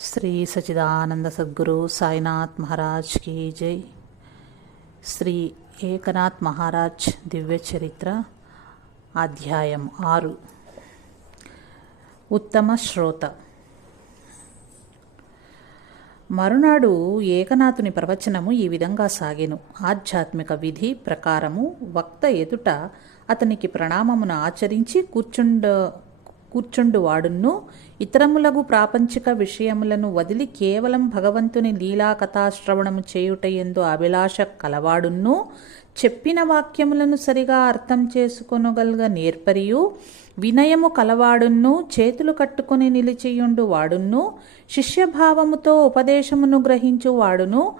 శ్రీ సచిదానంద సద్గురు సాయినాథ్ మహారాజ్ కీ జై శ్రీ ఏకనాథ్ మహారాజ్ దివ్య చరిత్ర అధ్యాయం ఆరు ఉత్తమ శ్రోత మరునాడు ఏకనాథుని ప్రవచనము ఈ విధంగా సాగెను. ఆధ్యాత్మిక విధి ప్రకారము వక్త ఎదుట అతనికి ప్రణామమును ఆచరించి కూర్చుండ కూర్చుండువాడును ఇతరములగు ప్రాపంచిక విషయములను వదిలి కేవలం భగవంతుని లీలా కథాశ్రవణము చేయుటయందు అభిలాష కలవాడును చెప్పిన వాక్యములను సరిగా అర్థం చేసుకొనగలగ నేర్పరియు. వినయము కలవాడును చేతులు కట్టుకుని నిలిచియుండు వాడును శిష్యభావముతో ఉపదేశమును గ్రహించు వాడును.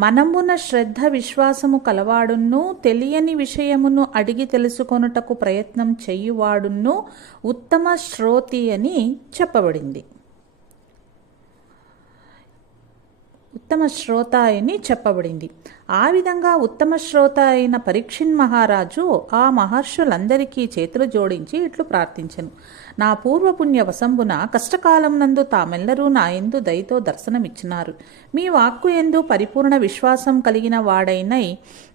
మనమున శ్రద్ధ విశ్వాసము కలవాడును తెలియని విషయమును అడిగి తెలుసుకొనుటకు ప్రయత్నం చేయువాడును ఉత్తమ శ్రోతి అని చెప్పబడింది. ఉత్తమ శ్రోత అని చెప్పబడింది. ఆ విధంగా ఉత్తమ శ్రోత అయిన పరీక్షిన్ మహారాజు ఆ మహర్షులందరికీ చేతులు జోడించి ఇట్లు ప్రార్థించెను. నా పూర్వపుణ్య వసంబున కష్టకాలం నందు తామెల్లరూ నా ఎందు దయతో దర్శనమిచ్చినారు. మీ వాక్కు ఎందు పరిపూర్ణ విశ్వాసం కలిగిన వాడైనై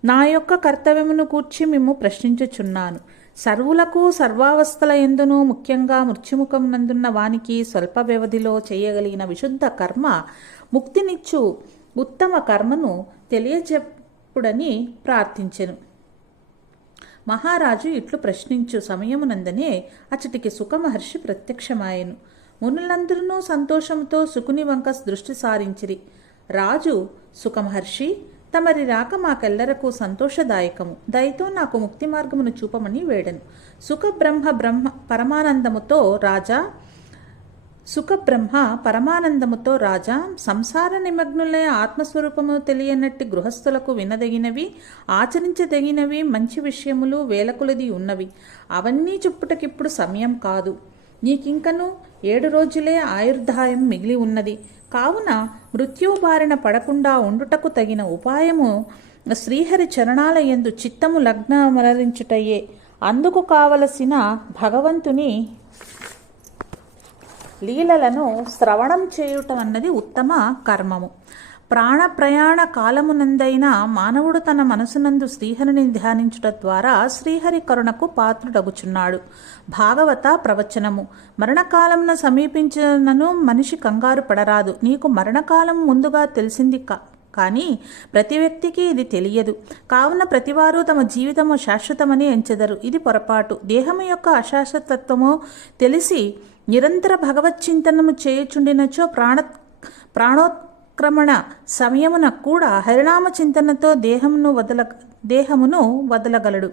నా యొక్క కర్తవ్యమును కూర్చి మిమ్ము ప్రశ్నించుచున్నాను. సర్వులకు సర్వావస్థల ఎందును ముఖ్యంగా మృత్యుముఖం నందున్న వానికి స్వల్ప వ్యవధిలో చేయగలిగిన విశుద్ధ కర్మ ముక్తినిచ్చు ఉత్తమ కర్మను తెలియచెప్పుడని ప్రార్థించెను. మహారాజు ఇట్లు ప్రశ్నించు సమయమునందనే అచటికి సుఖమహర్షి ప్రత్యక్షమాయెను. మునులందరూ సంతోషంతో సుకుని వంక దృష్టి సారించిరి. రాజు సుఖమహర్షి తమరి రాక మాకెల్లరకు సంతోషదాయకము. దయతో నాకు ముక్తి మార్గమును చూపమని వేడను. సుఖ బ్రహ్మ బ్రహ్మ పరమానందముతో రాజా సుఖబ్రహ్మ పరమానందముతో రాజా సంసార నిమగ్నులే ఆత్మస్వరూపము తెలియనట్టి గృహస్థులకు వినదగినవి ఆచరించదగినవి మంచి విషయములు వేలకులది ఉన్నవి. అవన్నీ చెప్పుటకిప్పుడు సమయం కాదు. నీకింకను ఏడు రోజులే ఆయుర్దాయం మిగిలి ఉన్నది. కావున మృత్యుబారిన పడకుండా ఉండుటకు తగిన ఉపాయము శ్రీహరి చరణాల యందు చిత్తము లగ్నమలరించుటయే. అందుకు కావలసిన భగవంతుని లీలలను శ్రవణం చేయుట అన్నది ఉత్తమ కర్మము. ప్రాణ ప్రయాణ కాలమునందైన మానవుడు తన మనసునందు శ్రీహరిని ధ్యానించుట ద్వారా శ్రీహరి కరుణకు పాత్రుడగుచున్నాడు. భాగవత ప్రవచనము. మరణకాలమున సమీపించినను మనిషి కంగారు పడరాదు. నీకు మరణకాలం ముందుగా తెలిసింది కా కానీ ప్రతి వ్యక్తికి ఇది తెలియదు. కావున ప్రతివారు తమ జీవితము శాశ్వతమని ఎంచెదరు. ఇది పొరపాటు. దేహము యొక్క అశాశ్వతత్వము తెలిసి నిరంతర భగవత్ చింతనము చేయుచుండినచో ప్రాణ ప్రాణోత్క్రమణ సమయమున కూడా హరినామ చింతనతో దేహమును వదల దేహమును వదలగలడు.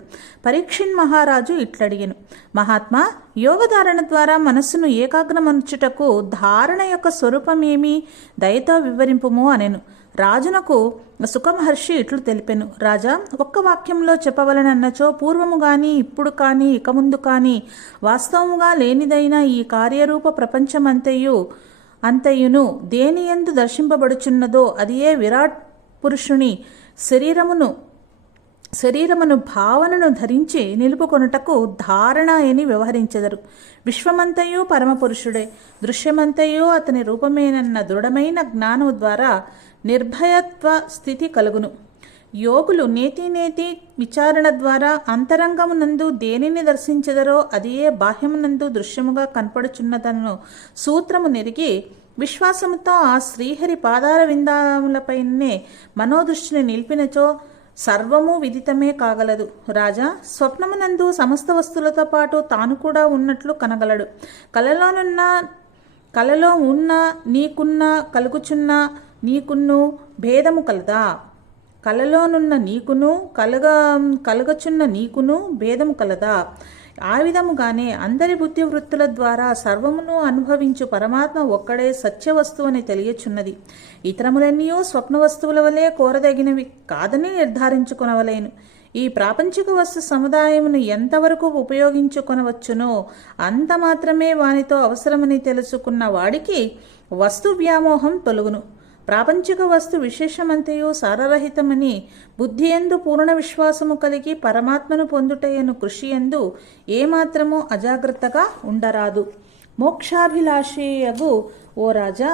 పరీక్షిన్ మహారాజు ఇట్లడిగను. మహాత్మా యోగధారణ ద్వారా మనస్సును ఏకాగ్రమనుచుటకు ధారణ యొక్క స్వరూపమేమి దయతో వివరింపుము అనెను. రాజునకు సుఖమహర్షి ఇట్లు తెలిపెను. రాజా ఒక్క వాక్యంలో చెప్పవలనన్నచో పూర్వము కానీ ఇప్పుడు కానీ ఇక ముందు కానీ వాస్తవముగా లేనిదైన ఈ కార్యరూప ప్రపంచమంతయు అంతయును దేని ఎందు దర్శింపబడుచున్నదో అది ఏ విరాట్ పురుషుని శరీరమును శరీరమును భావనను ధరించి నిలుపుకొనుటకు ధారణ అని వ్యవహరించెదరు. విశ్వమంతయు పరమపురుషుడే. దృశ్యమంతయు అతని రూపమేనన్న దృఢమైన జ్ఞానము ద్వారా నిర్భయత్వ స్థితి కలుగును యోగులు నేతి నేతి విచారణ ద్వారా అంతరంగమునందు దేనిని దర్శించెదరో అదియే బాహ్యమునందు దృశ్యముగా కనపడుచున్నదను సూత్రము నెరిగి విశ్వాసముతో ఆ శ్రీహరి పాదార విందాములపైనే మనోదృష్టిని నిలిపినచో సర్వము విదితమే కాగలదు. రాజా స్వప్నమునందు సమస్త వస్తువులతో పాటు తాను కూడా ఉన్నట్లు కనగలడు. కలలోనున్న కలలో ఉన్న నీకున్న కలుగుచున్న నీకున్ను భేదము కలదా? కలలోనున్న నీకును కలగ కలగచున్న నీకును భేదము కలదా? ఆ విధముగానే అందరి బుద్ధి వృత్తుల ద్వారా సర్వమును అనుభవించు పరమాత్మ ఒక్కడే సత్య అని తెలియచున్నది. ఇతరములన్నీ స్వప్న వస్తువుల వలె కోరదగినవి కాదని నిర్ధారించుకునవలేను. ఈ ప్రాపంచిక వస్తు సముదాయమును ఎంతవరకు ఉపయోగించుకొనవచ్చునో అంత మాత్రమే వానితో అవసరమని తెలుసుకున్న వాడికి వస్తు వ్యామోహం తొలుగును. ప్రాపంచిక వస్తు విశేషమంతయు సారరహితమని బుద్ధి ఎందు పూర్ణ విశ్వాసము కలిగి పరమాత్మను పొందుటయను కృషి ఎందు ఏమాత్రము అజాగ్రత్తగా ఉండరాదు. మోక్షాభిలాషియగు ఓ రాజా!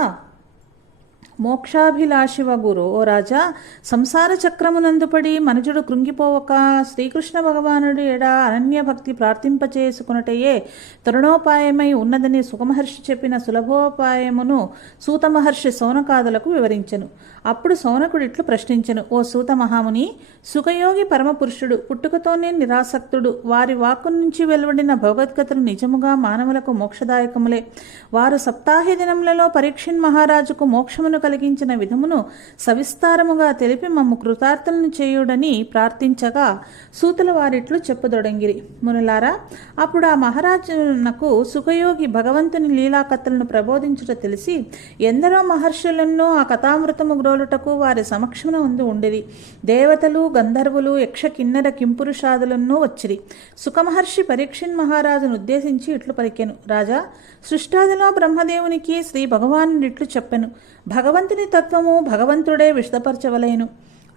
మోక్షాభిలాషివ గురు ఓ రాజా సంసార చక్రమునందుపడి మనుజుడు కృంగిపోవక శ్రీకృష్ణ భగవానుడు ఎడ అనన్యభక్తి ప్రార్థింపచేసుకున్నటయే తరుణోపాయమై ఉన్నదని సుఖమహర్షి చెప్పిన సులభోపాయమును సూత మహర్షి సౌనకాదులకు వివరించెను. అప్పుడు సౌనకుడు ఇట్లు ప్రశ్నించెను. ఓ సూత మహాముని సుఖయోగి పరమపురుషుడు పుట్టుకతోనే నిరాసక్తుడు వారి వాక్కు నుంచి వెలువడిన భగవద్గతులు నిజముగా మానవులకు మోక్షదాయకములే. వారు సప్తాహి దినములలో పరీక్షన్ మహారాజుకు మోక్షమును కలిగించిన విధమును సవిస్తారముగా తెలిపి మమ్ము కృతార్థులను చేయుడని ప్రార్థించగా సూతుల వారిట్లు చెప్పుదొడంగిరి. మునులారా అప్పుడు ఆ మహారాజునకు సుఖయోగి భగవంతుని లీలాకథలను ప్రబోధించుట తెలిసి ఎందరో మహర్షులను ఆ కథామృతము గ్రోలుటకు వారి సమక్షమున ఉంది ఉండిరి. దేవతలు గంధర్వులు యక్ష కిన్నర కింపురుషాదులను వచ్చిరి. సుఖమహర్షి పరీక్షిన్ మహారాజును ఉద్దేశించి ఇట్లు పలికెను. రాజా సృష్టాదిలో బ్రహ్మదేవునికి శ్రీ భగవానుడు ఇట్లు చెప్పెను. భగవంతుని తత్వము భగవంతుడే విషదపరచవలేను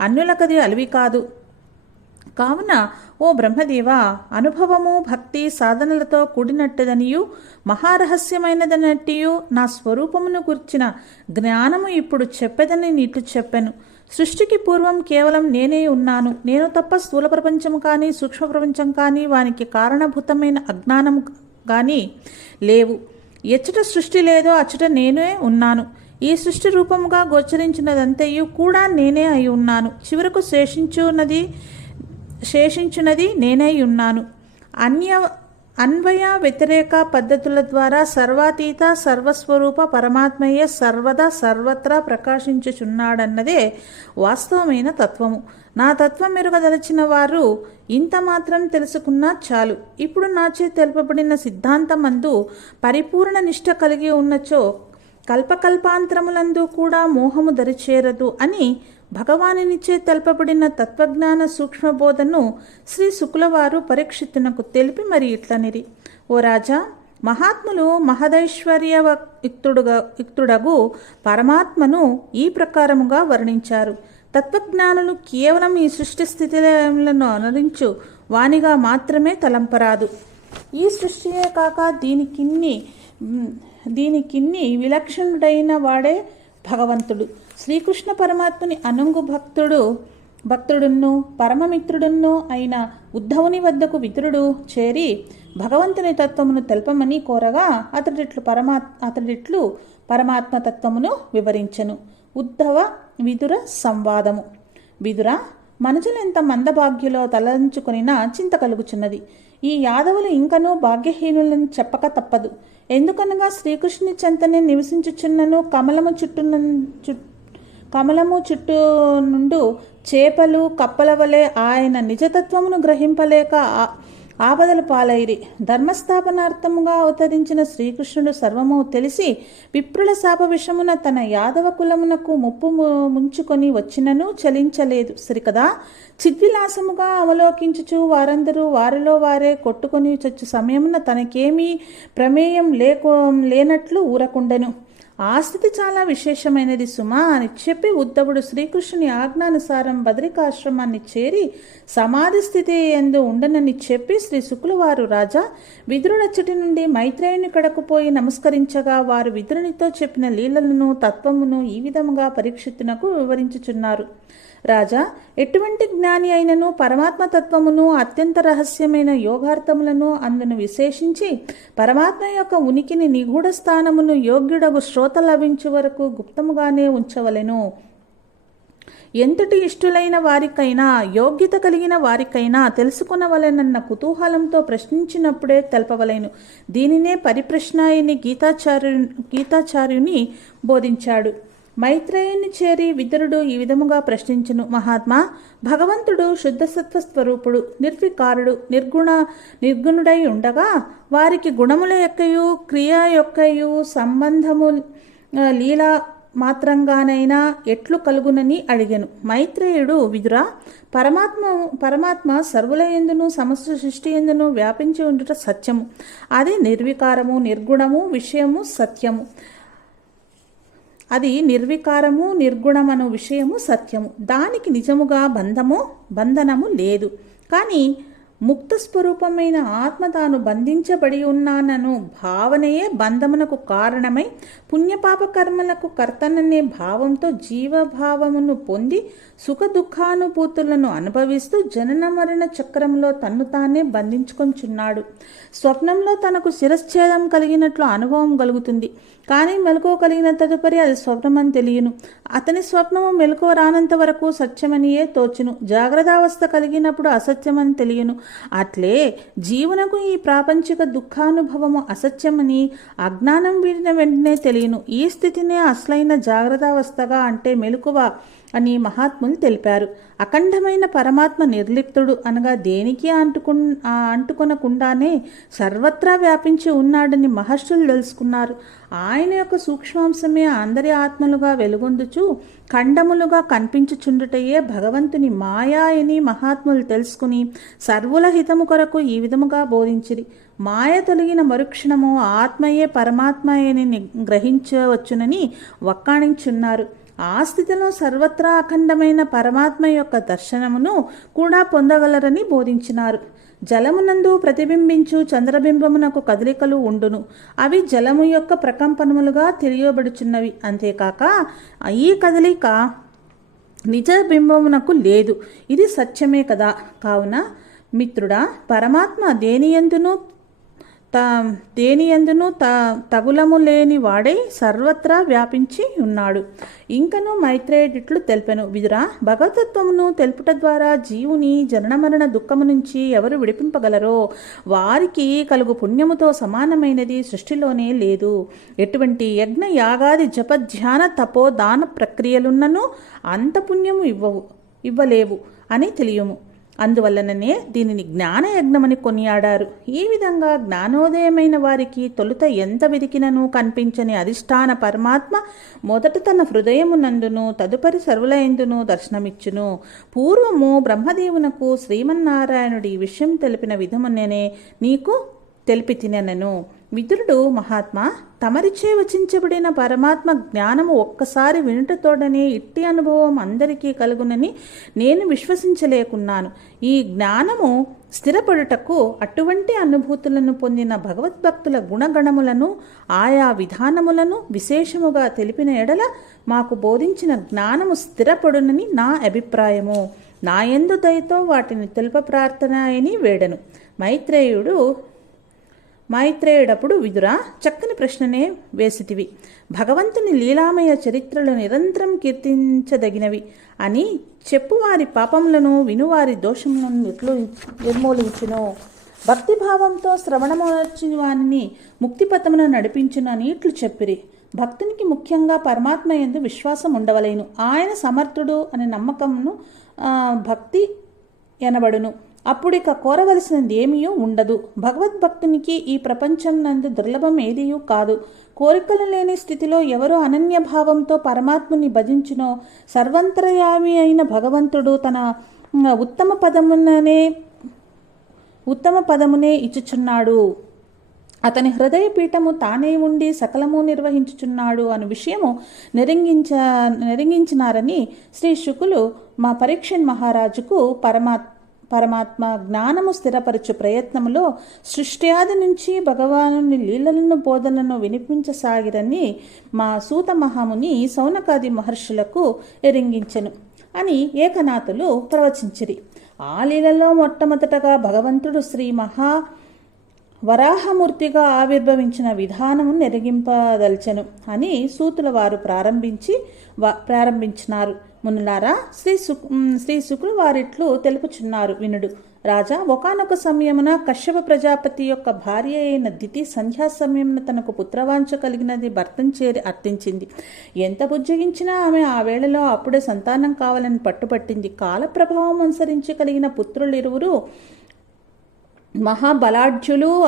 అన్యులకది అలివి కాదు. కావున ఓ బ్రహ్మదేవ అనుభవము భక్తి సాధనలతో కూడినట్టుదనియు మహారహస్యమైనదనట్టియు నా స్వరూపమును గుర్చిన జ్ఞానము ఇప్పుడు చెప్పేదని నీట్లు చెప్పెను. సృష్టికి పూర్వం కేవలం నేనే ఉన్నాను. నేను తప్ప స్థూల ప్రపంచం కానీ సూక్ష్మ ప్రపంచం కానీ వానికి కారణభూతమైన అజ్ఞానం కానీ లేవు. ఎచ్చట సృష్టి లేదో అచ్చట నేనే ఉన్నాను. ఈ సృష్టి రూపముగా గోచరించినదంతయు కూడా నేనే అయి ఉన్నాను. చివరకు శేషించున్నది శేషించున్నది నేనే ఉన్నాను. అన్య అన్వయ వ్యతిరేక పద్ధతుల ద్వారా సర్వాతీత సర్వస్వరూప పరమాత్మయే సర్వదా సర్వత్రా ప్రకాశించుచున్నాడన్నదే వాస్తవమైన తత్వము. నా తత్వం మెరుగదలచిన వారు ఇంత మాత్రం తెలుసుకున్నా చాలు. ఇప్పుడు నాచే తెలుపబడిన సిద్ధాంతమందు పరిపూర్ణ నిష్ట కలిగి ఉన్నచో కల్పకల్పాంతరములందు కూడా మోహము దరిచేరదు అని భగవానినిచే తెలపబడిన తత్వజ్ఞాన సూక్ష్మబోధను శ్రీ శుక్లవారు పరీక్షితునకు తెలిపి మరి ఇట్లనిరి. ఓ రాజా మహాత్ములు మహదైశ్వర్య యుక్తుడుగా యుక్తుడగు పరమాత్మను ఈ ప్రకారముగా వర్ణించారు. తత్వజ్ఞానులు కేవలం ఈ సృష్టి స్థితిలను అనురించు వానిగా మాత్రమే తలంపరాదు. ఈ సృష్టియే కాక దీనికిన్ని దీనికిన్ని విలక్షణుడైన వాడే భగవంతుడు. శ్రీకృష్ణ పరమాత్ముని అనుంగు భక్తుడు భక్తుడును పరమమిత్రుడును అయిన ఉద్ధవుని వద్దకు వితురుడు చేరి భగవంతుని తత్వమును తెలపమని కోరగా అతడిట్లు పరమా అతడిట్లు పరమాత్మ తత్వమును వివరించెను. ఉద్ధవ విదుర సంవాదము. విదుర మనుషులెంత మందభాగ్యులో తలంచుకునినా చింత కలుగుచున్నది. ఈ యాదవులు ఇంకనూ భాగ్యహీనులను చెప్పక తప్పదు. ఎందుకనగా శ్రీకృష్ణుని చెంతనే నివసించుచున్నను కమలము చుట్టూ కమలము చుట్టూ నుండు చేపలు కప్పల వలె ఆయన నిజతత్వమును గ్రహింపలేక ఆపదలు పాలైరి. ధర్మస్థాపనార్థముగా అవతరించిన శ్రీకృష్ణుడు సర్వము తెలిసి విప్రుల శాప విషమున తన యాదవ కులమునకు ముప్పు ముంచుకొని వచ్చినను చలించలేదు. సరికదా? చిద్విలాసముగా అవలోకించుచు వారందరూ వారిలో వారే కొట్టుకొని చచ్చు సమయమున తనకేమీ ప్రమేయం లేకో లేనట్లు ఊరకుండెను. ఆ స్థితి చాలా విశేషమైనది సుమా అని చెప్పి ఉద్ధవుడు శ్రీకృష్ణుని ఆజ్ఞానుసారం బద్రికాశ్రమాన్ని చేరి సమాధి స్థితి ఎందు ఉండనని చెప్పి శ్రీ శుక్లవారు రాజా విదురుడచ్చటి నుండి మైత్రేయుని కడకుపోయి నమస్కరించగా వారు విదురునితో చెప్పిన లీలలను తత్వమును ఈ విధముగా పరీక్షిత్తునకు వివరించుచున్నారు. రాజా ఎటువంటి జ్ఞాని అయినను పరమాత్మ తత్వమును అత్యంత రహస్యమైన యోగార్థములను అందును విశేషించి పరమాత్మ యొక్క ఉనికిని నిగూఢ స్థానమును యోగ్యుడగు శ్రోత లభించు వరకు గుప్తముగానే ఉంచవలెను. ఎంతటి ఇష్టులైన వారికైనా యోగ్యత కలిగిన వారికైనా తెలుసుకునవలెనన్న కుతూహలంతో ప్రశ్నించినప్పుడే తెలపవలేను. దీనినే పరిప్రశ్నాయని గీతాచార్యు గీతాచార్యుని బోధించాడు. మైత్రేయుని చేరి విదురుడు ఈ విధముగా ప్రశ్నించును. మహాత్మా భగవంతుడు శుద్ధసత్వ స్వరూపుడు నిర్వికారుడు నిర్గుణ నిర్గుణుడై ఉండగా వారికి గుణముల యొక్కయు క్రియ యొక్కయు సంబంధము లీల మాత్రంగానైనా ఎట్లు కలుగునని అడిగాను. మైత్రేయుడు విదురా పరమాత్మ పరమాత్మ సర్వుల ఎందును సమస్త సృష్టి ఎందును వ్యాపించి ఉండుట సత్యము. అది నిర్వికారము నిర్గుణము విషయము సత్యము. అది నిర్వికారము నిర్గుణమను విషయము సత్యము. దానికి నిజముగా బంధము బంధనము లేదు. కానీ ముక్త స్వరూపమైన ఆత్మ తాను బంధించబడి ఉన్నానను భావనయే బంధమునకు కారణమై పుణ్యపాప కర్మలకు కర్తననే భావంతో జీవభావమును పొంది సుఖ దుఃఖానుభూతులను అనుభవిస్తూ జనన మరణ చక్రంలో తన్ను తానే బంధించుకొంచున్నాడు. స్వప్నంలో తనకు శిరశ్ఛేదం కలిగినట్లు అనుభవం కలుగుతుంది. కానీ మెలకువ కలిగిన తదుపరి అది స్వప్నమని తెలియను. అతని స్వప్నము మెలకువ రానంత వరకు సత్యమనియే తోచును. జాగ్రత్తావస్థ కలిగినప్పుడు అసత్యమని తెలియను. అట్లే జీవనకు ఈ ప్రాపంచిక దుఃఖానుభవము అసత్యమని అజ్ఞానం వీడిన వెంటనే తెలియను. ఈ స్థితినే అసలైన జాగ్రత్తావస్థగా అంటే మెలకువ అని మహాత్ములు తెలిపారు. అఖండమైన పరమాత్మ నిర్లిప్తుడు అనగా దేనికి అంటుకు అంటుకొనకుండానే సర్వత్రా వ్యాపించి ఉన్నాడని మహర్షులు తెలుసుకున్నారు. ఆయన యొక్క సూక్ష్మాంశమే అందరి ఆత్మలుగా వెలుగొందుచు ఖండములుగా కనిపించుచుండుటయే భగవంతుని మాయా అని మహాత్ములు తెలుసుకుని సర్వుల హితము కొరకు ఈ విధముగా బోధించిరి. మాయ తొలగిన మరుక్షణము ఆత్మయే పరమాత్మయని గ్రహించవచ్చునని వక్కాణించున్నారు. ఆ స్థితిలో సర్వత్రా అఖండమైన పరమాత్మ యొక్క దర్శనమును కూడా పొందగలరని బోధించినారు. జలమునందు ప్రతిబింబించు చంద్రబింబమునకు కదలికలు ఉండును. అవి జలము యొక్క ప్రకంపనములుగా తెలియబడుచున్నవి. అంతేకాక ఈ కదలిక నిజ బింబమునకు లేదు. ఇది సత్యమే కదా. కావున మిత్రుడా పరమాత్మ దేనియందునూ త దేనియందును త తగులము లేని వాడై సర్వత్రా వ్యాపించి ఉన్నాడు. ఇంకను మైత్రేయుడిట్లు తెలిపెను. విదురా భగవతత్వమును తెలుపుట ద్వారా జీవుని జనన మరణ దుఃఖము నుంచి ఎవరు విడిపింపగలరో వారికి కలుగు పుణ్యముతో సమానమైనది సృష్టిలోనే లేదు. ఎటువంటి యజ్ఞ యాగాది జప ధ్యాన తపో దాన ప్రక్రియలున్నను అంత పుణ్యము ఇవ్వవు ఇవ్వలేవు అని తెలియము. అందువలననే దీనిని జ్ఞానయజ్ఞమని కొనియాడారు. ఈ విధంగా జ్ఞానోదయమైన వారికి తొలుత ఎంత వెతికినను కనిపించని అధిష్టాన పరమాత్మ మొదట తన హృదయమునందును తదుపరి సర్వులయందును దర్శనమిచ్చును. పూర్వము బ్రహ్మదేవునకు శ్రీమన్నారాయణుడి ఈ విషయం తెలిపిన విధముననే నీకు తెలిపి తినెనను. మిత్రుడు మహాత్మా తమరిచే వచించబడిన పరమాత్మ జ్ఞానము ఒక్కసారి వినుటతోడనే ఇట్టి అనుభవం అందరికీ కలుగునని నేను విశ్వసించలేకున్నాను. ఈ జ్ఞానము స్థిరపడుటకు అటువంటి అనుభూతులను పొందిన భగవద్భక్తుల గుణగణములను ఆయా విధానములను విశేషముగా తెలిపిన ఎడల మాకు బోధించిన జ్ఞానము స్థిరపడునని నా అభిప్రాయము. నా ఎందు దయతో వాటిని తెలుప ప్రార్థన అని వేడను. మైత్రేయుడు మైత్రేయుడప్పుడు విదురా చక్కని ప్రశ్ననే వేసితివి. భగవంతుని లీలామయ చరిత్రలు నిరంతరం కీర్తించదగినవి అని చెప్పువారి పాపములను వినువారి దోషములను ఎట్లు నిర్మూలించును. భక్తిభావంతో శ్రవణమొచ్చిన వారిని ముక్తిపథమును నడిపించునని ఇట్లు చెప్పిరి. భక్తునికి ముఖ్యంగా పరమాత్మ ఎందు విశ్వాసం ఉండవలేను. ఆయన సమర్థుడు అనే నమ్మకమును భక్తి ఎనబడును. అప్పుడిక కోరవలసినది ఏమీయూ ఉండదు. భగవద్భక్తునికి ఈ ప్రపంచం నందు దుర్లభం ఏదియూ కాదు. కోరికలు లేని స్థితిలో ఎవరు అనన్య భావంతో పరమాత్ముని భజించినో సర్వంతరయామి అయిన భగవంతుడు తన ఉత్తమ పదముననే ఉత్తమ పదమునే ఇచ్చుచున్నాడు. అతని హృదయ పీఠము తానే ఉండి సకలము నిర్వహించుచున్నాడు అను విషయము నెరింగించ నెరింగించినారని శ్రీ శుకులు మా పరీక్షన్ మహారాజుకు పరమాత్ పరమాత్మ జ్ఞానము స్థిరపరచు ప్రయత్నములో సృష్ట్యాది నుంచి భగవానుని లీలలను బోధనను వినిపించసాగిరని మా సూత మహాముని సౌనకాది మహర్షులకు ఎరింగించెను అని ఏకనాథులు ప్రవచించిరి. ఆ లీలలో మొట్టమొదటగా భగవంతుడు శ్రీ మహా వరాహమూర్తిగా ఆవిర్భవించిన విధానము నెరగింపదల్చెను అని సూతుల వారు ప్రారంభించి ప్రారంభించినారు. మునులారా శ్రీ సు శ్రీ శుకులు వారిట్లు తెలుపుచున్నారు వినుడు. రాజా ఒకనొక సమయమున కశ్యప ప్రజాపతి యొక్క భార్య అయిన దితి సంధ్యా సమయమున తనకు పుత్రవాంఛ కలిగినది భర్తం చేరి అర్థించింది. ఎంత బుజ్జగించినా ఆమె ఆ వేళలో అప్పుడే సంతానం కావాలని పట్టుపట్టింది. కాల ప్రభావం అనుసరించి కలిగిన పుత్రులు ఇరువురు మహాబలాఢ్యులు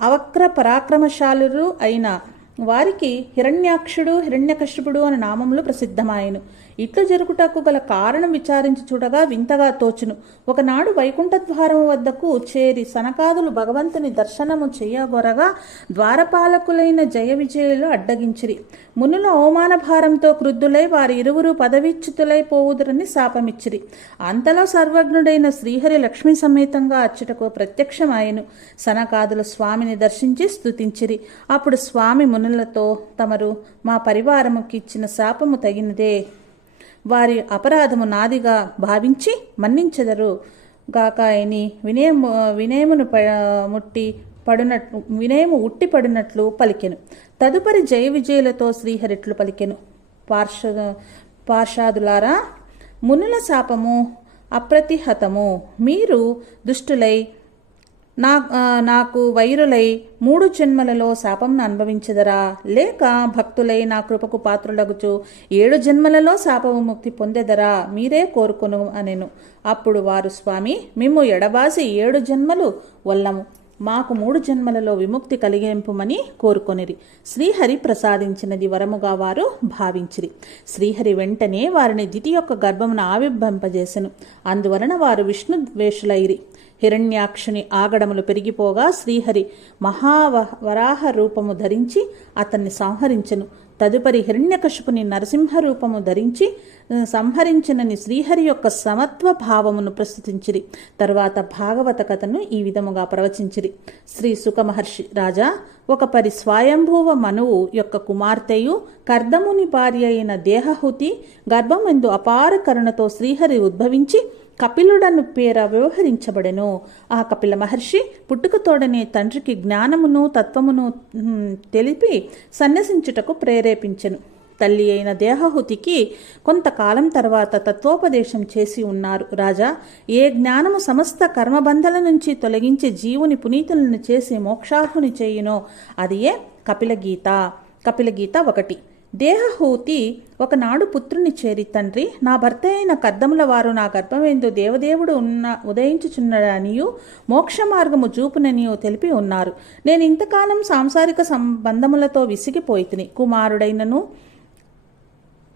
అవక్ర పరాక్రమశాలురు అయిన వారికి హిరణ్యాక్షుడు హిరణ్యకశ్యపుడు అనే నామములు ప్రసిద్ధమాయను. ఇట్లు జరుగుటకు గల కారణం విచారించి చూడగా వింతగా తోచును. ఒకనాడు వైకుంఠద్వారం వద్దకు చేరి సనకాదులు భగవంతుని దర్శనము చేయగొరగా ద్వారపాలకులైన జయ విజయులు అడ్డగించిరి. మునుల అవమాన భారంతో క్రుద్ధులై వారి ఇరువురు పదవిచ్యుతులై పోవుదురని శాపమిచ్చిరి. అంతలో సర్వజ్ఞుడైన శ్రీహరి లక్ష్మీ సమేతంగా అచ్చుటకు ప్రత్యక్షమాయను. సనకాదులు స్వామిని దర్శించి స్తుతించిరి. అప్పుడు స్వామి మునులతో తమరు మా పరివారముకి ఇచ్చిన శాపము తగినదే. వారి అపరాధము నాదిగా భావించి మన్నించెదరు. గాక అని వినయము వినయమును ప ముట్టి పడునట్లు వినయము ఉట్టి పడినట్లు పలికెను. తదుపరి జయ విజయులతో శ్రీహరిట్లు పలికెను. పార్ష పార్షాదులారా మునుల శాపము అప్రతిహతము. మీరు దుష్టులై నా నాకు వైరులై మూడు జన్మలలో శాపంను అనుభవించదరా? లేక భక్తులై నా కృపకు పాత్రులగుచు ఏడు జన్మలలో శాపము ముక్తి పొందెదరా? మీరే కోరుకొను అనెను. అప్పుడు వారు స్వామి మేము ఎడబాసి ఏడు జన్మలు వల్లము. మాకు మూడు జన్మలలో విముక్తి కలిగింపుమని కోరుకొనిరి. శ్రీహరి ప్రసాదించినది వరముగా వారు భావించిరి. శ్రీహరి వెంటనే వారిని దితి యొక్క గర్భమును ఆవిర్భంపజేసెను. అందువలన వారు విష్ణు ద్వేషులైరి. హిరణ్యాక్షుని ఆగడములు పెరిగిపోగా శ్రీహరి మహావరాహ రూపము ధరించి అతన్ని సంహరించెను. తదుపరి హిరణ్యకశుపుని నరసింహ రూపము ధరించి సంహరించినని శ్రీహరి యొక్క సమత్వ భావమును ప్రస్తుతించిరి. తరువాత భాగవత కథను ఈ విధముగా ప్రవచించిరి. శ్రీ సుఖమహర్షి రాజా ఒక పరి స్వయంభూవ మనువు యొక్క కుమార్తెయు కర్దముని భార్య అయిన దేహహుతి గర్భమందు అపార కరుణతో శ్రీహరి ఉద్భవించి కపిలుడను పేర వ్యవహరించబడెను. ఆ కపిల మహర్షి పుట్టుకతోడనే తండ్రికి జ్ఞానమును తత్వమును తెలిపి సన్యసించుటకు ప్రేరేపించెను. తల్లి అయిన దేహహుతికి కొంతకాలం తర్వాత తత్వోపదేశం చేసి ఉన్నారు. రాజా ఏ జ్ఞానము సమస్త కర్మబంధల నుంచి తొలగించి జీవుని పునీతులను చేసి మోక్షార్హుని చేయునో అది ఏ కపిల గీత కపిల గీత ఒకటి. దేహహూతి ఒకనాడు పుత్రుని చేరి తండ్రి నా భర్త అయిన కద్దముల వారు నా గర్భమేందు దేవదేవుడు ఉన్న ఉదయించుచున్నడనియు మోక్ష మార్గము చూపుననియు తెలిపి ఉన్నారు. నేను ఇంతకాలం సాంసారిక సంబంధములతో విసిగిపోయితిని. కుమారుడైనను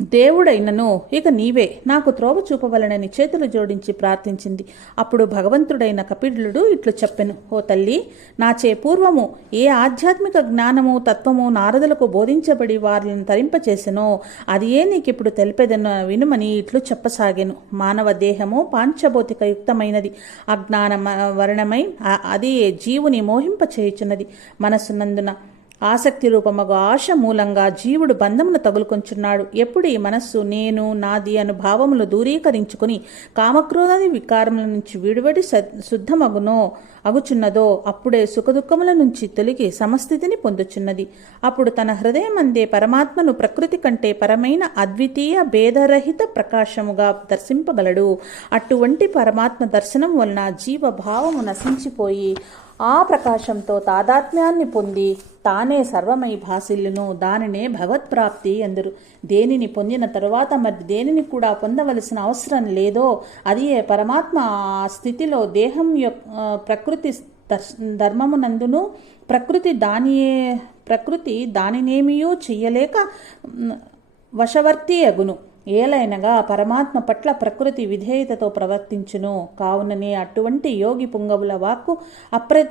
దేవుడైనను ఇక నీవే. నాకు త్రోవ చూపవలనని చేతులు జోడించి ప్రార్థించింది. అప్పుడు భగవంతుడైన కపిలుడు ఇట్లు చెప్పెను ఓ తల్లి నాచే పూర్వము ఏ ఆధ్యాత్మిక జ్ఞానము తత్వము నారదులకు బోధించబడి వారిని తరింపచేసెనో అది ఏ నీకిప్పుడు తెలిపెదను వినుమని ఇట్లు చెప్పసాగాను. మానవ దేహము పాంచభౌతిక యుక్తమైనది అజ్ఞాన వర్ణమై అది జీవుని మోహింపచేయుచున్నది. మనసునందున ఆసక్తి రూపమగు ఆశ మూలంగా జీవుడు బంధమును తగులుకొంచున్నాడు. ఎప్పుడు ఈ మనస్సు నేను నాది అను భావములు దూరీకరించుకుని కామక్రోధాది వికారముల నుంచి విడివడి శుద్ధమగునో అగుచున్నదో అప్పుడే సుఖదుఖముల నుంచి తొలిగి సమస్థితిని పొందుచున్నది. అప్పుడు తన హృదయమందే పరమాత్మను ప్రకృతి కంటే పరమైన అద్వితీయ భేదరహిత ప్రకాశముగా దర్శింపగలడు. అటువంటి పరమాత్మ దర్శనం వలన జీవభావము నశించిపోయి ఆ ప్రకాశంతో తాదాత్మ్యాన్ని పొంది తానే సర్వమై భాసిల్లును దానినే భగవత్ప్రాప్తి అందరు. దేనిని పొందిన తరువాత మరి దేనిని కూడా పొందవలసిన అవసరం లేదో అది ఏ పరమాత్మ ఆ స్థితిలో దేహం యొక్క ప్రకృతి ధర్మమునందును ప్రకృతి దానియే ప్రకృతి దానినేమియూ చెయ్యలేక వశవర్తి అగును. ఏలైనగా పరమాత్మ పట్ల ప్రకృతి విధేయతతో ప్రవర్తించును. కావుననే అటువంటి యోగి పుంగవుల వాక్కు అప్ర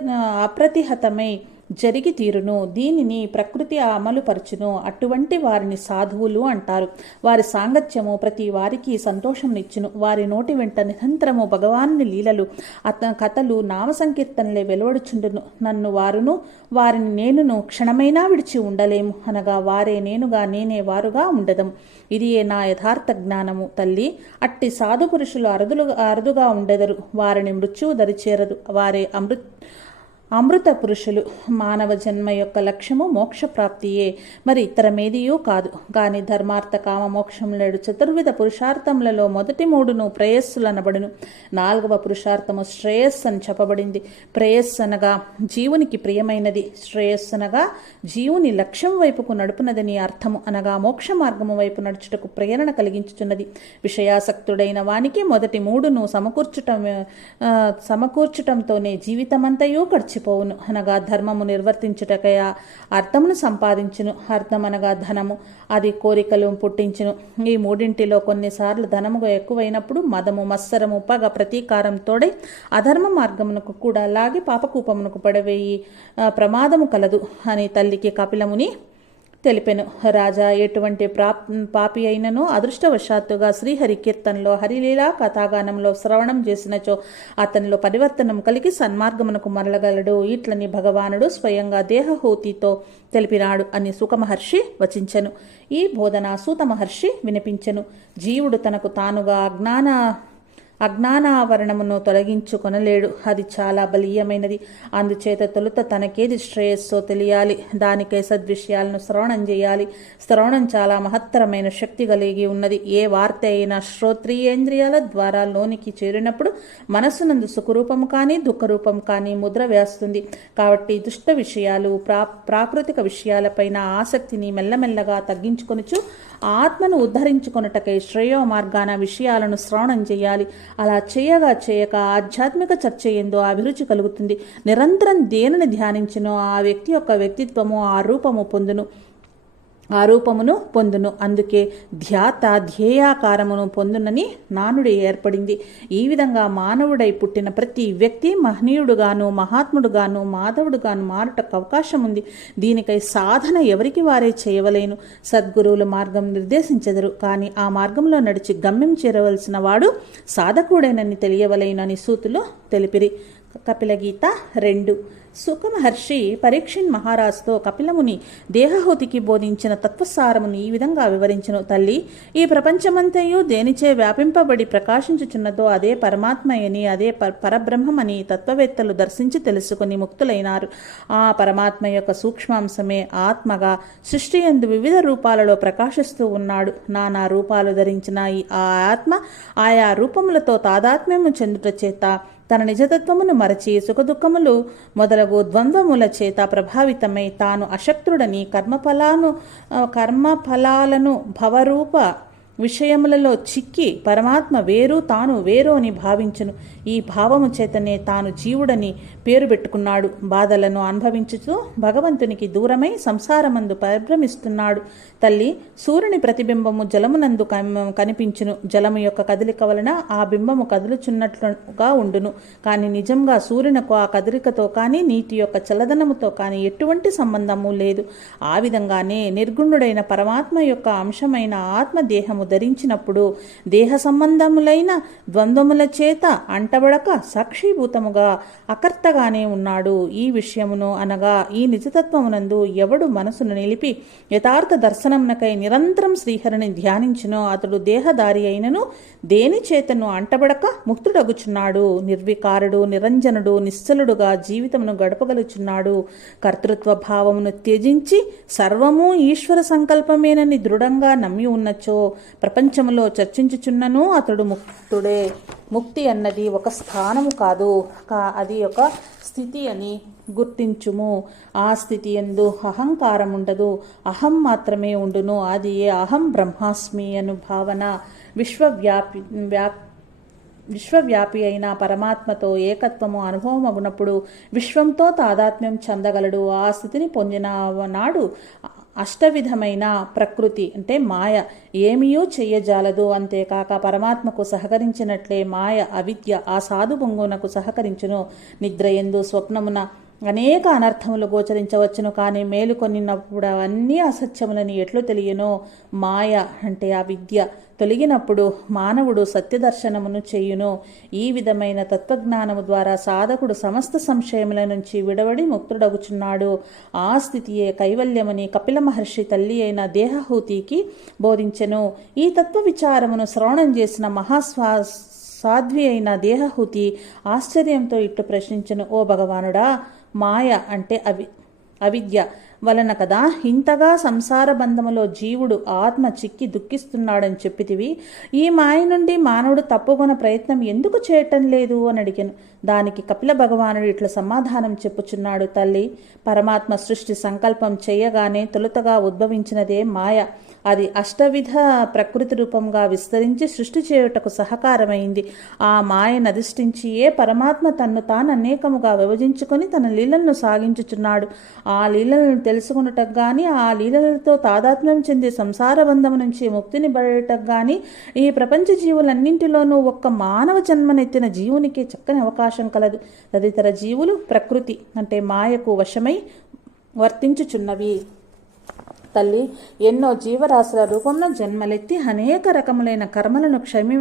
అప్రతిహతమై జరిగి తీరును. దీనిని ప్రకృతి అమలుపరచును. అటువంటి వారిని సాధువులు అంటారు. వారి సాంగత్యము ప్రతి వారికి సంతోషంనిచ్చును వారి నోటి వెంట నిరంతరము భగవాన్ని లీలలు అత కథలు నామ సంకీర్తనలే వెలువడుచుండును. నన్ను వారును వారిని నేనును క్షణమైనా విడిచి ఉండలేము. అనగా వారే నేనుగా నేనే వారుగా ఉండదం ఇది నా యథార్థ జ్ఞానము తల్లి. అట్టి సాధు పురుషులు అరుదులుగా అరుదుగా ఉండెదరు. వారిని మృత్యువు దరిచేరదు. వారే అమృత్ అమృత పురుషులు మానవ జన్మ యొక్క లక్ష్యము మోక్షప్రాప్తియే. మరి ఇతరమేదియూ కాదు. కాని ధర్మార్థ కామ మోక్షములేడు చతుర్విధ పురుషార్థములలో మొదటి మూడును ప్రేయస్సులనబడును. నాలుగవ పురుషార్థము శ్రేయస్సు అని చెప్పబడింది. ప్రేయస్సు అనగా జీవునికి ప్రియమైనది. శ్రేయస్సు అనగా జీవుని లక్ష్యం వైపుకు నడుపునదని అర్థము. అనగా మోక్ష మార్గము వైపు నడుచుటకు ప్రేరణ కలిగించుచున్నది. విషయాసక్తుడైన వానికి మొదటి మూడును సమకూర్చుటం సమకూర్చటంతోనే సమకూర్చుటంతోనే జీవితమంతయూ గడిచి మర్చిపోవును. అనగా ధర్మము నిర్వర్తించుటకయ అర్థమును సంపాదించును. అర్థమనగా ధనము. అది కోరికలు పుట్టించును. ఈ మూడింటిలో కొన్నిసార్లు ధనముగా ఎక్కువైనప్పుడు మదము మత్సరము పగ ప్రతీకారం తోడై అధర్మ మార్గమునకు కూడా లాగి పాపకూపమునకు పడవేయి ప్రమాదము కలదు అని తల్లికి కపిలముని తెలిపెను. రాజా ఎటువంటి ప్రాప్ పాపి అయినను అదృష్టవశాత్తుగా శ్రీహరి కీర్తనలో హరిలీలా కథాగానంలో శ్రవణం చేసినచో అతనిలో పరివర్తనం కలిగి సన్మార్గమునకు మరలగలడు. ఇట్లని భగవానుడు స్వయంగా దేహహూతితో తెలిపినాడు అని సుఖమహర్షి వచించెను. ఈ బోధన సూత మహర్షి వినిపించెను. జీవుడు తనకు తానుగా జ్ఞాన అజ్ఞానావరణమును తొలగించుకొనలేడు. అది చాలా బలీయమైనది. అందుచేత తొలుత తనకేది శ్రేయస్సో తెలియాలి. దానికై సద్విషయాలను శ్రవణం చేయాలి. శ్రవణం చాలా మహత్తరమైన శక్తి కలిగి ఉన్నది. ఏ వార్త అయినా శ్రోత్రియేంద్రియాల ద్వారా లోనికి చేరినప్పుడు మనసునందు సుఖరూపం కానీ దుఃఖరూపం కానీ ముద్ర వేస్తుంది కాబట్టి దుష్ట విషయాలు ప్రా ప్రాకృతిక విషయాలపైన ఆసక్తిని మెల్లమెల్లగా తగ్గించుకొనిచు ఆత్మను ఉద్ధరించుకొనుటకై శ్రేయో మార్గాన విషయాలను శ్రవణం చేయాలి. అలా చేయగా చేయక ఆధ్యాత్మిక చర్చ ఎందో అభిరుచి కలుగుతుంది. నిరంతరం దేనిని ధ్యానించినో ఆ వ్యక్తి యొక్క వ్యక్తిత్వము ఆ రూపము పొందును. ఆ రూపమును పొందును. అందుకే ధ్యాత ధ్యేయాకారమును పొందునని నానుడి ఏర్పడింది. ఈ విధంగా మానవుడై పుట్టిన ప్రతి వ్యక్తి మహనీయుడుగాను మహాత్ముడుగాను మాధవుడుగాను మారుటకు అవకాశం ఉంది దీనికై సాధన ఎవరికి వారే చేయవలేను. సద్గురువుల మార్గం నిర్దేశించెదరు. కానీ ఆ మార్గంలో నడిచి గమ్యం చేరవలసిన వాడు సాధకుడేనని తెలియవలేనని సూతులు తెలిపిరి. కపిలగీత రెండు. సుఖమహర్షి పరీక్షణ్ మహారాజుతో కపిలముని దేహహుతికి బోధించిన తత్వసారమును ఈ విధంగా వివరించను తల్లి. ఈ ప్రపంచమంతయు దేనిచే వ్యాపింపబడి ప్రకాశించుచున్నదో అదే పరమాత్మయని అదే పరబ్రహ్మమని తత్వవేత్తలు దర్శించి తెలుసుకుని ముక్తులైనారు. ఆ పరమాత్మ యొక్క సూక్ష్మాంశమే ఆత్మగా సృష్టి ఎందు వివిధ రూపాలలో ప్రకాశిస్తూ ఉన్నాడు. నానా రూపాలు ధరించిన ఈ ఆ ఆత్మ ఆయా రూపములతో తాదాత్మ్యము చెందుట చేత తన నిజతత్వమును మరచి సుఖదుఖములు మొదలగు ద్వంద్వముల చేత ప్రభావితమై తాను అశక్తుడని కర్మఫలాను కర్మఫలాలను భవరూప విషయములలో చిక్కి పరమాత్మ వేరు తాను వేరు అని భావించును. ఈ భావము చేతనే తాను జీవుడని పేరు పెట్టుకున్నాడు. బాధలను అనుభవించుతూ భగవంతునికి దూరమై సంసారమందు పరిభ్రమిస్తున్నాడు. తల్లి సూర్యుని ప్రతిబింబము జలమునందు కం- కనిపించును. జలము యొక్క కదలిక వలన ఆ బింబము కదులుచున్నట్లుగా ఉండును. కానీ నిజంగా సూర్యునకు ఆ కదలికతో కానీ నీటి యొక్క చల్లదనముతో కానీ ఎటువంటి సంబంధము లేదు. ఆ విధంగానే నిర్గుణుడైన పరమాత్మ యొక్క అంశమైన ఆత్మదేహము ధరించినప్పుడు దేహ సంబంధములైన ద్వంద్వముల చేత అంటబడక సాక్షిభూతముగా అకర్తగానే ఉన్నాడు. ఈ విషయమును అనగా ఈ నిజతత్వమునందు ఎవడు మనసును నిలిపి యథార్థ దర్శనమునకై నిరంతరం శ్రీహరిని ధ్యానించునో అతడు దేహదారి అయినను దేని చేతను అంటబడక ముక్తుడగుచున్నాడు. నిర్వికారుడు నిరంజనుడు నిశ్చలుడుగా జీవితమును గడపగలుచున్నాడు. కర్తృత్వ భావమును త్యజించి సర్వము ఈశ్వర సంకల్పమేనని దృఢంగా నమ్మి ఉన్నచో ప్రపంచంలో చర్చించుచున్నను అతడు ముక్తుడే. ముక్తి అన్నది ఒక స్థానము కాదు కా- అది ఒక స్థితి అని గుర్తించుము. ఆ స్థితి ఎందు అహంకారం ఉండదు అహం మాత్రమే ఉండును అది ఏ అహం బ్రహ్మాస్మి అను భావన. విశ్వవ్యాపి వ్యాప్ విశ్వవ్యాపి అయిన పరమాత్మతో ఏకత్వము అనుభవం అగునప్పుడు విశ్వంతో తాదాత్మ్యం చెందగలడు. ఆ స్థితిని పొందిన నాడు అష్టవిధమైన ప్రకృతి అంటే మాయ. ఏమీయూ చెయ్యజాలదు అంతేకాక పరమాత్మకు సహకరించినట్లే మాయ అవిద్య ఆ సాధు బొంగునకు సహకరించును. నిద్ర ఎందు స్వప్నమున అనేక అనర్థములు గోచరించవచ్చును కానీ మేలుకొనినప్పుడు అవన్నీ అసత్యములని ఎట్లు తెలియనో మాయ అంటే ఆ విద్య తొలగినప్పుడు మానవుడు సత్యదర్శనమును చేయును. ఈ విధమైన తత్వజ్ఞానము ద్వారా సాధకుడు సమస్త సంశయముల నుంచి విడవడి ముక్తుడగుచున్నాడు. ఆ స్థితియే కైవల్యమని కపిల మహర్షి తల్లి అయిన దేహహూతికి బోధించెను. ఈ తత్వ విచారమును శ్రవణం చేసిన మహాస్వా సాధ్వి అయిన దేహహుతి ఆశ్చర్యంతో ఇట్టు ప్రశ్నించను ఓ భగవానుడా మాయ అంటే అవి అవిద్య. వలన కదా ఇంతగా సంసార బంధములో జీవుడు ఆత్మ చిక్కి దుఃఖిస్తున్నాడని చెప్పితివి. ఈ మాయ నుండి మానవుడు తప్పుకొన ప్రయత్నం ఎందుకు చేయటం లేదు అని అడిగాను. దానికి కపిల భగవానుడు ఇట్లా సమాధానం చెప్పుచున్నాడు తల్లి. పరమాత్మ సృష్టి సంకల్పం చేయగానే తొలుతగా ఉద్భవించినదే మాయ. అది అష్టవిధ ప్రకృతి రూపంగా విస్తరించి సృష్టి చేయుటకు సహకారమైంది. ఆ మాయను అధిష్ఠించి ఏ పరమాత్మ తన్ను తాను అనేకముగా విభజించుకొని తన లీలలను సాగించుచున్నాడు. ఆ లీలలను తెలుసుకున్నటకు గాని ఆ లీలలతో తాదాత్మ్యం చెంది సంసార బంధం నుంచి ముక్తిని పడేటకు గాని ఈ ప్రపంచ జీవులన్నింటిలోనూ ఒక్క మానవ జన్మనెత్తిన జీవునికి చక్కని అవకాశం కలదు. తదితర జీవులు ప్రకృతి అంటే మాయకు వశమై వర్తించుచున్నవి. తల్లి ఎన్నో జీవరాశుల రూపంలో జన్మలెత్తి అనేక రకములైన కర్మలను క్షమి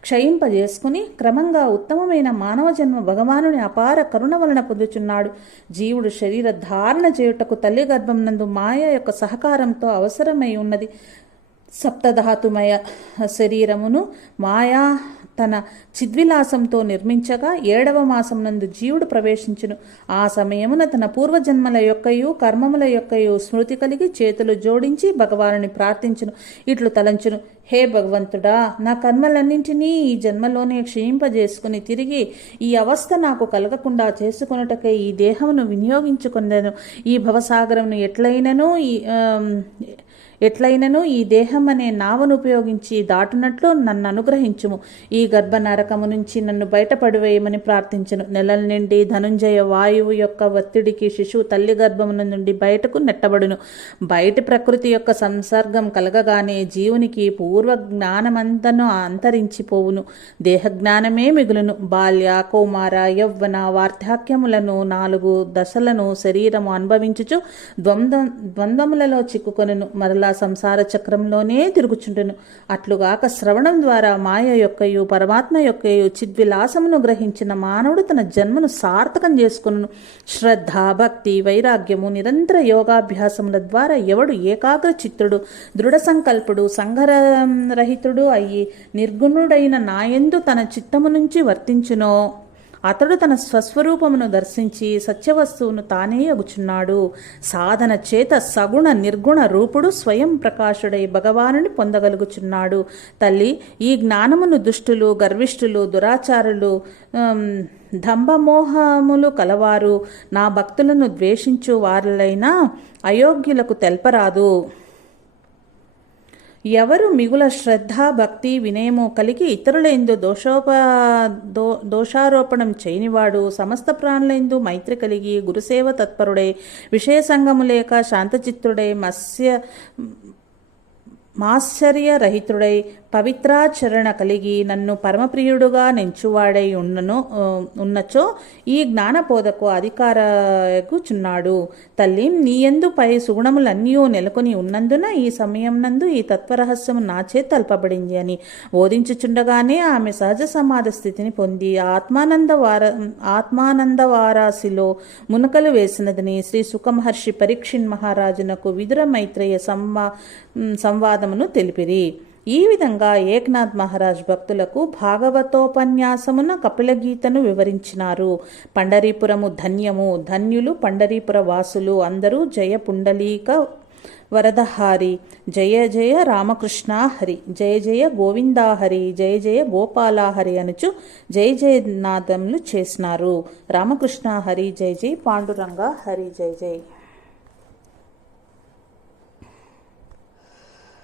క్షయింపజేసుకుని క్రమంగా ఉత్తమమైన మానవ జన్మ భగవానుని అపార కరుణ వలన పొందుచున్నాడు. జీవుడు శరీర ధారణ చేయుటకు తల్లి గర్భం నందు మాయ యొక్క సహకారంతో అవసరమై ఉన్నది. సప్తధాతుమయ శరీరమును మాయా తన చిద్విలాసంతో నిర్మించగా ఏడవ మాసం నందు జీవుడు ప్రవేశించును. ఆ సమయమున తన పూర్వజన్మల యొక్కయు కర్మముల యొక్కయు స్మృతి కలిగి చేతులు జోడించి భగవానుని ప్రార్థించును. ఇట్లు తలంచును. హే భగవంతుడా నా కర్మలన్నింటినీ ఈ జన్మలోనే క్షయింపజేసుకుని తిరిగి ఈ అవస్థ నాకు కలగకుండా చేసుకొనుటకై ఈ దేహమును వినియోగించుకుందను. ఈ భవసాగరమును ఎట్లయినను? ఈ ఎట్లయినను ఈ దేహం అనే నావను ఉపయోగించి దాటునట్లు నన్ను అనుగ్రహించుము. ఈ గర్భ నరకము నుంచి నన్ను బయటపడివేయమని ప్రార్థించను. నెలల నుండి ధనుంజయ వాయువు యొక్క ఒత్తిడికి శిశువు తల్లి గర్భమున నుండి బయటకు నెట్టబడును. బయటి ప్రకృతి యొక్క సంసర్గం కలగగానే జీవునికి పూర్వ జ్ఞానమంతను అంతరించిపోవును. దేహ జ్ఞానమే మిగులును. బాల్య కౌమార యవ్వన వార్ధాక్యములను నాలుగు దశలను శరీరము అనుభవించుచు ద్వంద్వ ద్వంద్వములలో చిక్కుకొనును. మరలా సంసార చక్రంలోనే తిరుగుచుండును. అట్లుగాక శ్రవణం ద్వారా మాయ యొక్కయు పరమాత్మ యొక్కయు చిద్విలాసమును గ్రహించిన మానవుడు తన జన్మను సార్థకం చేసుకును శ్రద్ధ భక్తి వైరాగ్యము నిరంతర యోగాభ్యాసముల ద్వారా ఎవడు ఏకాగ్ర చిత్తుడు దృఢ సంకల్పుడు సంఘరహితుడు అయ్యి నిర్గుణుడైన నాయందు తన చిత్తము నుంచి వర్తించునో. అతడు తన స్వస్వరూపమును దర్శించి సత్యవస్తువును తానే అగుచున్నాడు. సాధన చేత సగుణ నిర్గుణ రూపుడు స్వయం ప్రకాశుడై భగవానుని పొందగలుగుచున్నాడు. తల్లి ఈ జ్ఞానమును దుష్టులు గర్విష్ఠులు దురాచారులు దంభమోహములు కలవారు. నా భక్తులను ద్వేషించు వారులైనా అయోగ్యులకు తెల్పరాదు. ఎవరు మిగుల శ్రద్ధ భక్తి వినయము కలిగి ఇతరులందు దోషోప దో దోషారోపణం చేయనివాడు సమస్త ప్రాణులందు మైత్రి కలిగి గురుసేవ తత్పరుడై విషయ సంగము లేక శాంతచిత్తుడై మత్స్య మాశ్చర్యరహితుడై పవిత్రాచరణ కలిగి నన్ను పరమప్రియుడుగా నెంచువాడై ఉన్నను ఉన్నచో ఈ జ్ఞానపోదకు అధికారకుచున్నాడు. తల్లి నీయందు పై సుగుణములన్నీ నెలకొని ఉన్నందున ఈ సమయం నందు ఈ తత్వరహస్యము నాచే తల్పబడింది అని బోధించుచుండగానే ఆమె సహజ సమాధ స్థితిని పొంది ఆత్మానంద వార ఆత్మానంద వారాసిలో మునకలు వేసినదని శ్రీ సుఖమహర్షి పరీక్షిన్ మహారాజునకు విదుర మైత్రేయ సంవా సంవాదమును తెలిపిరి. ఈ విధంగా ఏక్నాథ్ మహారాజ్ భక్తులకు భాగవతోపన్యాసమున కపిలగీతను వివరించినారు. పండరీపురము ధన్యము. ధన్యులు పండరీపుర వాసులు అందరూ జయ పుండలీక వరదహారి. జయ జయ రామకృష్ణ హరి. జయ జయ గోవిందాహరి. జయ జయ గోపాలహరి అనుచు జయ జయనాదములు చేసినారు. రామకృష్ణ హరి. జయ జయ పాండురంగ హరి. జయ జయ